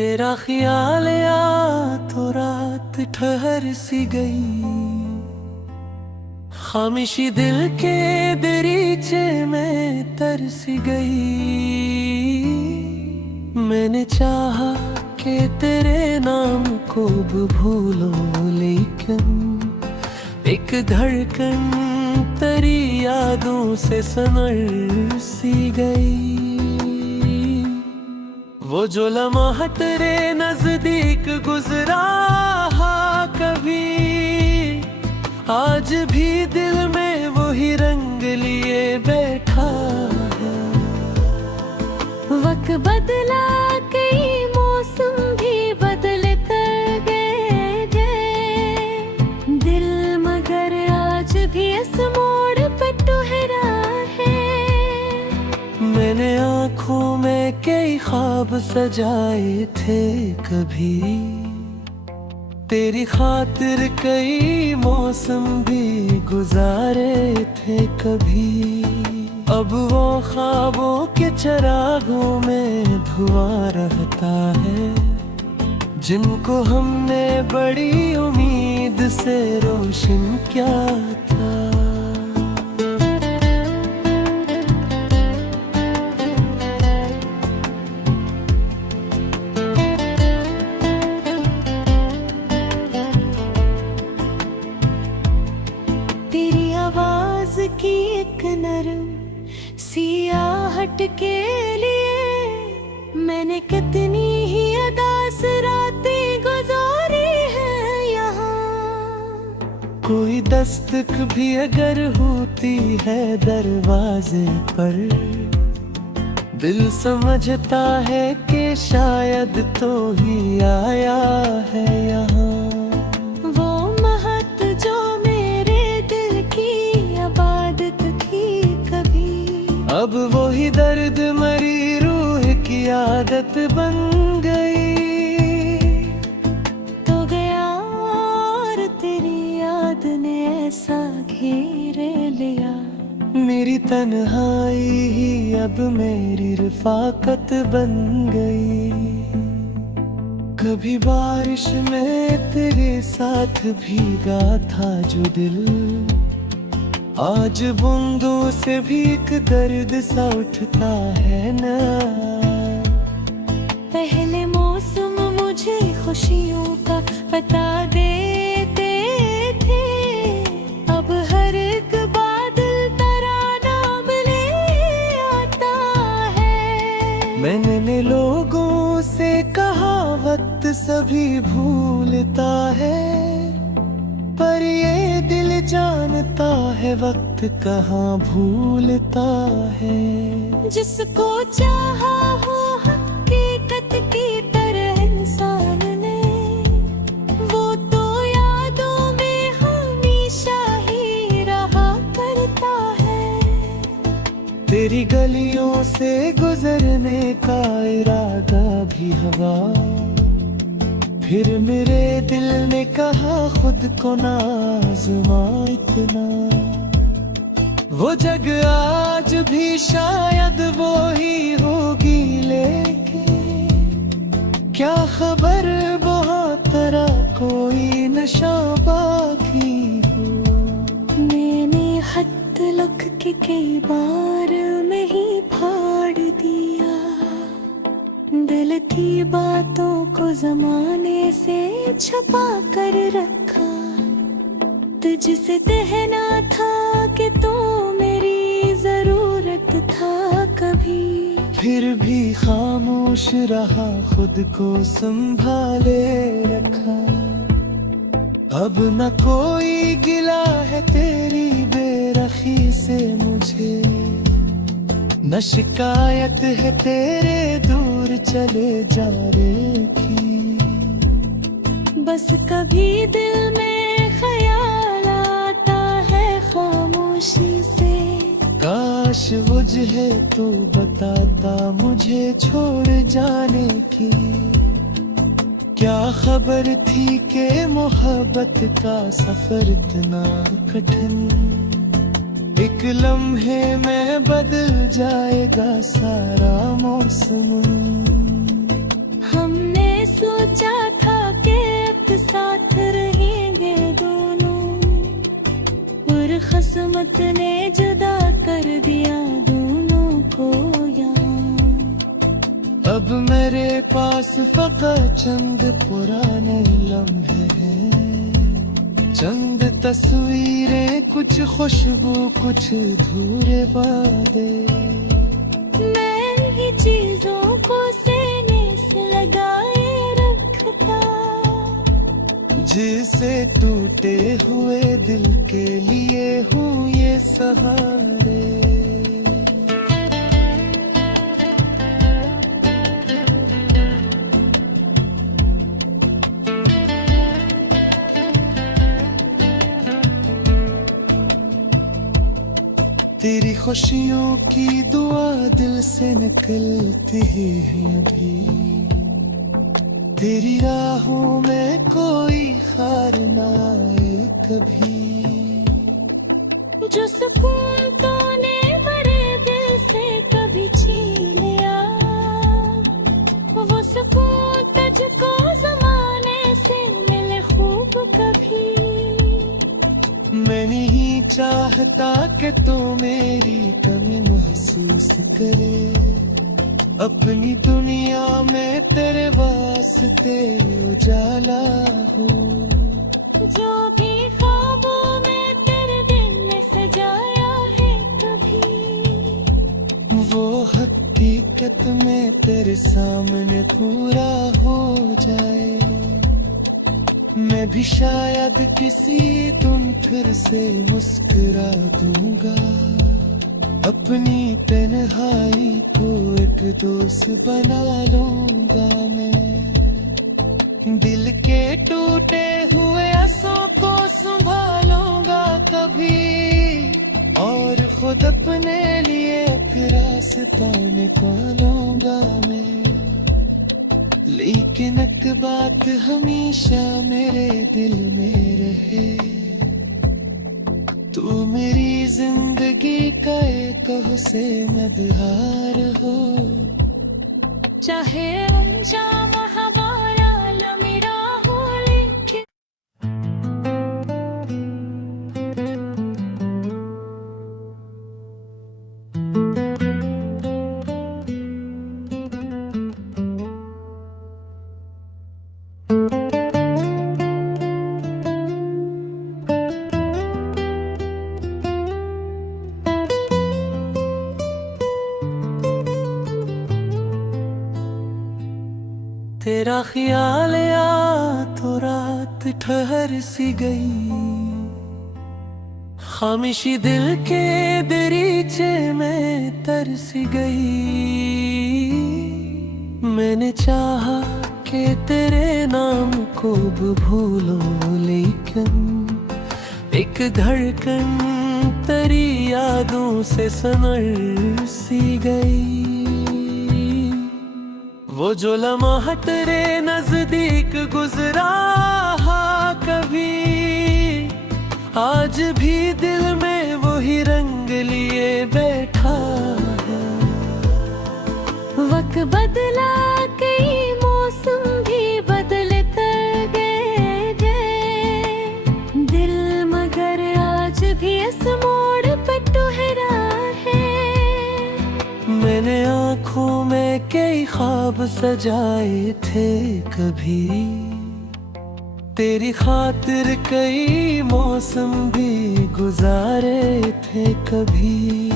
तेरा ख्याल या तो रात ठहर सी गई, खामोशी दिल के दरीचे में तरसी गई। मैंने चाहा कि तेरे नाम को भूलो, लेकिन एक धड़कन तेरी यादों से सनर सी गई। वो जो लम्हा तेरे नजदीक गुजरा कभी, आज भी दिल में वही रंग लिए बैठा है। वक्त बदला, कई मौसम भी बदल कर गए दिल, मगर आज भी इस मोड़ पर ठहरा है। मैंने आँखों में कई ख्वाब सजाए थे कभी, तेरी खातिर कई मौसम भी गुजारे थे कभी। अब वो ख्वाबों के चिरागों में धुआं रहता है, जिनको हमने बड़ी उम्मीद से रोशन किया था। तेरी आवाज की एक नरम सी आहट के लिए मैंने कितनी ही अदास रातें गुजारी है यहाँ। कोई दस्तक भी अगर होती है दरवाजे पर, दिल समझता है कि शायद तो ही आया है यहाँ। अब वही दर्द मरी रूह की आदत बन गई। तो गया और तेरी याद ने ऐसा घेर लिया, मेरी तन्हाई ही अब मेरी रफाकत बन गई। कभी बारिश में तेरे साथ भीगा था जो दिल, आज बूंदों से भी एक दर्द सा उठता है ना। पहले मौसम मुझे खुशियों का बता देते थे, अब हर एक बादल तराना ले आता है। मैंने लोगों से कहा वक्त सभी भूलता है, पर ये दिल जानता है वक्त कहाँ भूलता है। जिसको चाहा हो हकीकत की तरह इंसान ने, वो तो यादों में हमेशा ही रहा करता है। तेरी गलियों से गुजरने का इरादा भी हवा, फिर मेरे दिल ने कहा खुद को ना आज़मा इतना। वो जग आज भी शायद वो ही होगी, लेकिन क्या खबर वहाँ तरह कोई नशा बाकी हो। मैंने खत लिख के कई बार में ही फाड़ दिया, दिल की बातों को जमाने से छुपा कर रखा। तुझसे कहना था कि तू मेरी जरूरत था कभी, फिर भी खामोश रहा, खुद को संभाले रखा। अब न कोई गिला है तेरी बेरखी से मुझे, न शिकायत है तेरे दूर चले जाने की। बस कभी दिल में ख्याल आता है खामोशी से, काश मुझे तू बताता मुझे छोड़ जाने की। क्या खबर थी कि मोहब्बत का सफर इतना कठिन, एक लम्हे में बदल जाएगा सारा मौसम। हमने सोचा था कि अब साथ रहेंगे दोनों, और किस्मत ने जुदा कर दिया दोनों को यहाँ। अब मेरे पास फकत चंद पुराने लम्हे हैं, चंद तस्वीरें, कुछ खुशबू, कुछ अधूरे वादे। मैं ही चीजों को सीने से लगाए रखता, जिसे टूटे हुए दिल के लिए हूँ ये सहारे। तेरी खुशियों की दुआ दिल से निकलती ही है अभी, तेरी राहों में कोई खार ना आए कभी। जो सुकून तूने मेरे दिल से कभी छीन लिया, वो सुकून तुझको ज़माने से मिले खूब कभी। मैं नहीं चाहता कि तू मेरी कमी महसूस करे, अपनी दुनिया में तेरे वास्ते उजाला हो। जो भी ख्वाबों में तेरे दिल में सजाया है कभी, वो हकीकत में तेरे सामने पूरा हो जाए। मैं भी शायद किसी दिन फिर से मुस्कुरा दूंगा, अपनी तन्हाई को एक दोस्त बना लूंगा मैं। दिल के टूटे हुए आंसुओं को संभालूंगा कभी, और खुद अपने लिए एक रास्ता निकालूंगा मैं। लेकिन एक बात हमेशा मेरे दिल में रहे, तू मेरी जिंदगी का एक हुस्न मदहार हो। चाहे अंजाम हमारा लमिरा हो, लेकिन तेरा ख्याल या तो रात ठहर सी गई, खामोशी दिल के दरीचे में तरस गई। मैंने चाहा कि तेरे नाम को भूलो, लेकिन एक धड़कन तेरी यादों से सनर सी गई। वो जो लम्हा तेरे नजदीक गुजरा कभी, आज भी दिल में वही रंग लिए बैठा है। वक्त बदला, कई मौसम भी बदलते गए, दिल मगर आज भी इस मोड़ पे ठहरा है। मैंने आँखों में कई ख्वाब सजाए थे कभी, तेरी खातिर कई मौसम भी गुजारे थे कभी।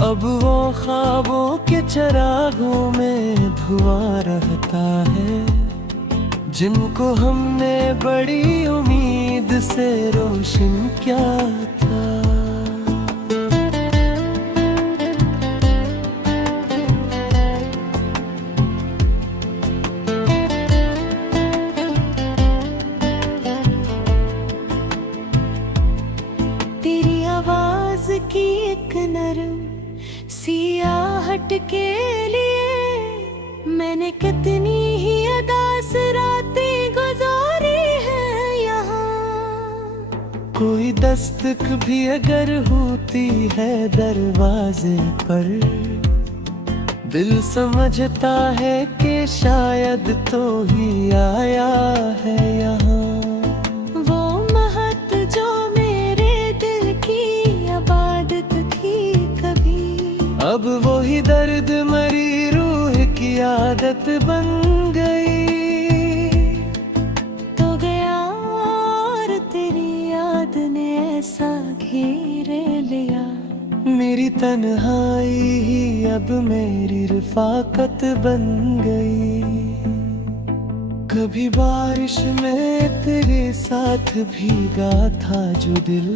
अब वो ख्वाबों के चिरागों में धुआं रहता है, जिनको हमने बड़ी उम्मीद से रोशन किया था। की एक नरम सी आहट के लिए मैंने कितनी ही अदास रातें गुजारी है यहाँ। कोई दस्तक भी अगर होती है दरवाजे पर, दिल समझता है कि शायद तो ही आया है यहाँ। वो महत जो मेरे दिल की इबादत थी कभी, अब वही दर्द मरी रूह की आदत बन गई। तो गया और तेरी याद ने ऐसा घेर लिया, मेरी तन्हाई ही अब मेरी रफाकत बन गई। कभी बारिश में तेरे साथ भीगा था जो दिल,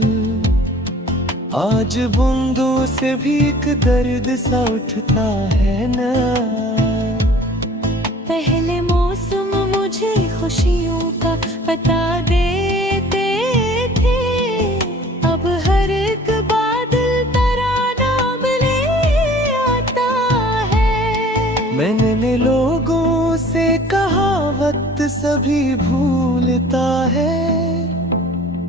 आज बूंदों से भी एक दर्द सा उठता है ना। पहले मौसम मुझे खुशियों का बता देते थे, अब हर एक बादल तराना ले आता है। मैंने लोगों से कहा वक्त सभी भूलता है,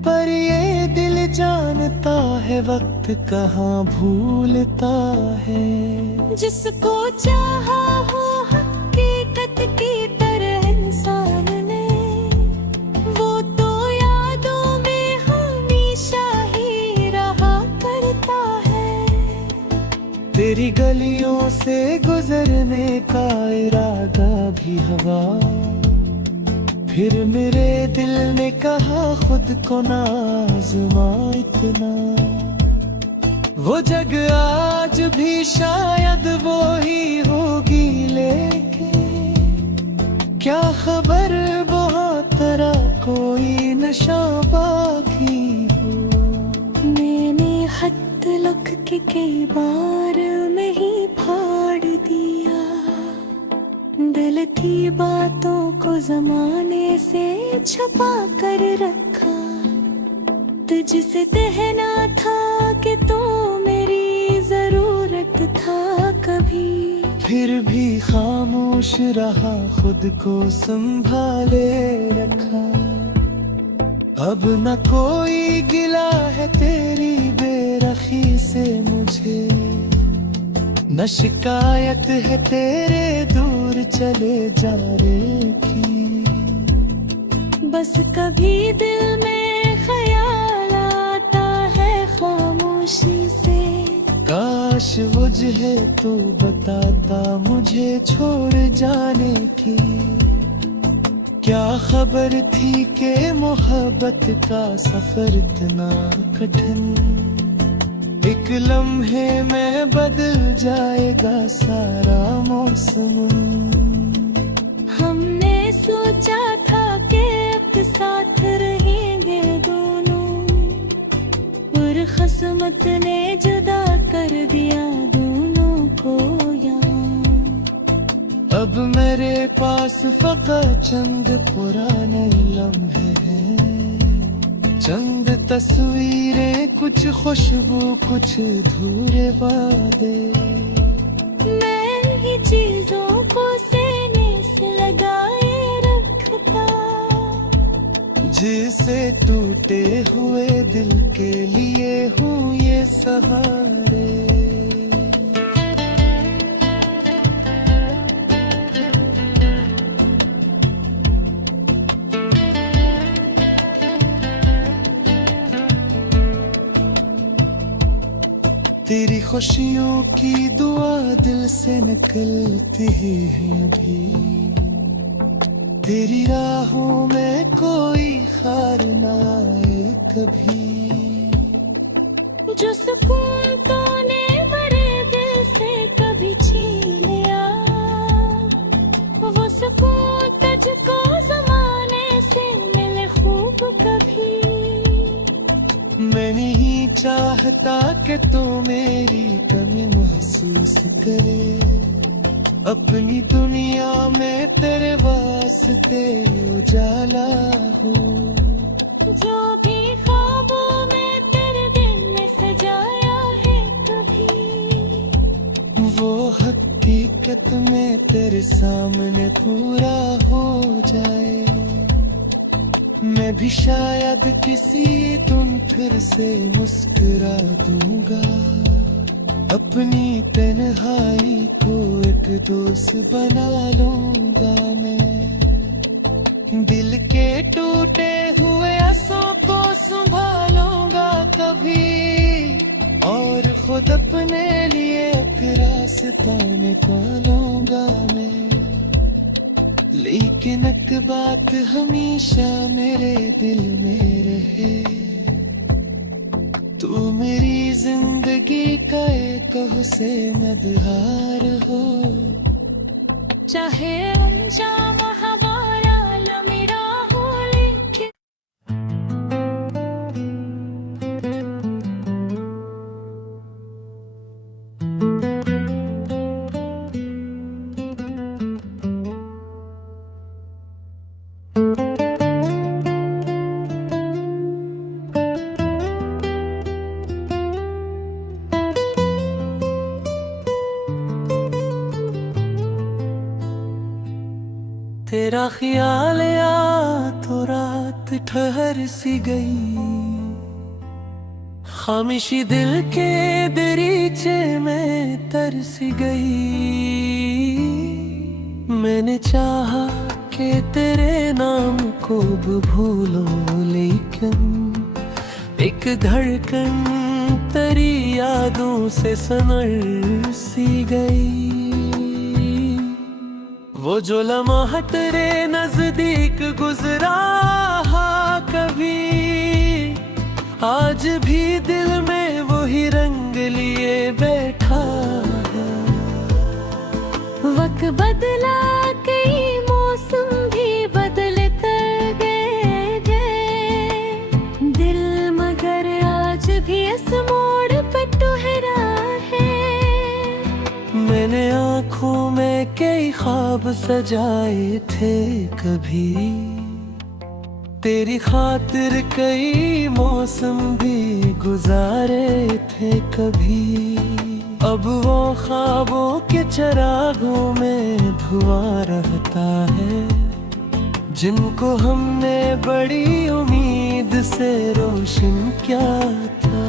पर ये दिल जानता है वक्त कहाँ भूलता है। जिसको चाहा हो हकीकत की तरह इंसान ने, वो तो यादों में हमेशा ही रहा करता है। तेरी गलियों से गुजरने का इरादा भी हवा, फिर मेरे दिल ने कहा खुद को ना आज़मा इतना। वो जग आज भी शायद वो ही होगी, लेकिन क्या खबर बहुत तरह कोई नशा बाकी हो। मैंने खत लिख के कई बार में ही फाड़ दिया, दिल की बातों को जमाने से छुपा कर रखा। तुझसे कहना था कि तू मेरी जरूरत था कभी, फिर भी खामोश रहा खुद को संभाले रखा। अब न कोई गिला है तेरी बेरखी से मुझे, न शिकायत है तेरे दूर चले जाने की। बस कभी दिल में ख्याल आता है खामोशी से, काश मुझे तू बताता मुझे छोड़ जाने की। क्या खबर थी कि मोहब्बत का सफर इतना कठिन, एक लम्हे में बदल जाएगा सारा मौसम। हमने सोचा था कि अब साथ रहेंगे दोनों, और किस्मत ने जुदा कर दिया दोनों को यहाँ। अब मेरे पास फकत चंद पुराने लम्हे हैं, चंद तस्वीरें, कुछ खुशबू, कुछ धूरे वादे। मैं ही चीजों को सीने से लगाए रखता, जिसे टूटे हुए दिल के लिए हूँ ये सहारे। तेरी खुशियों की दुआ दिल से निकलती है अभी, तेरी राहों में कोई खार ना आए कभी। जो सुकून तूने मेरे दिल से कभी छीन लिया, वो सुकून तुझको जमाने से मिले खूब कभी। मैं नहीं चाहता कि तू मेरी कमी महसूस करे, अपनी दुनिया में तेरे वास्ते उजाला हो। जो भी ख्वाबों में तेरे दिल में सजाया है कभी, वो हकीकत में तेरे सामने पूरा हो जाए। मैं भी शायद किसी दिन फिर से मुस्कुरा दूंगा, अपनी तन्हाई को एक दोस्त बना लूंगा मैं। दिल के टूटे हुए आंसू को संभालूंगा कभी, और खुद अपने लिए एक रास्ता निकालूंगा मैं। लेकिन एक बात हमेशा मेरे दिल में रहे, तू मेरी जिंदगी का एक से मदहार हो। चाहे अंजाम हमारा लमेरा हो, लेकिन तेरा ख्याल या तो रात ठहर सी गई, खामोशी दिल के दरीचे में तरस गई। मैंने चाहा कि तेरे नाम को भूलूं, लेकिन एक धड़कन तेरी यादों से सनर सी गई। वो जो लम्हा तेरे नजदीक गुजरा कभी, आज भी दिल में वही रंग लिए बैठा है। वक्त बदला, कई मौसम भी बदलते गए, दिल मगर आज भी इस मोड़ पे ठहरा है। मैंने आँखों में कई ख्वाब सजाए थे कभी, तेरी खातिर कई मौसम भी गुजारे थे कभी। अब वो ख्वाबों के चिरागों में धुआं रहता है, जिनको हमने बड़ी उम्मीद से रोशन किया था।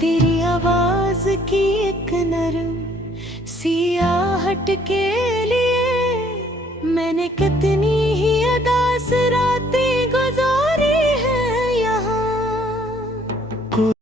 तेरी आवाज की एक नरम सी आहट के लिए मैंने कितनी ही अदास रातें गुजारी है यहाँ।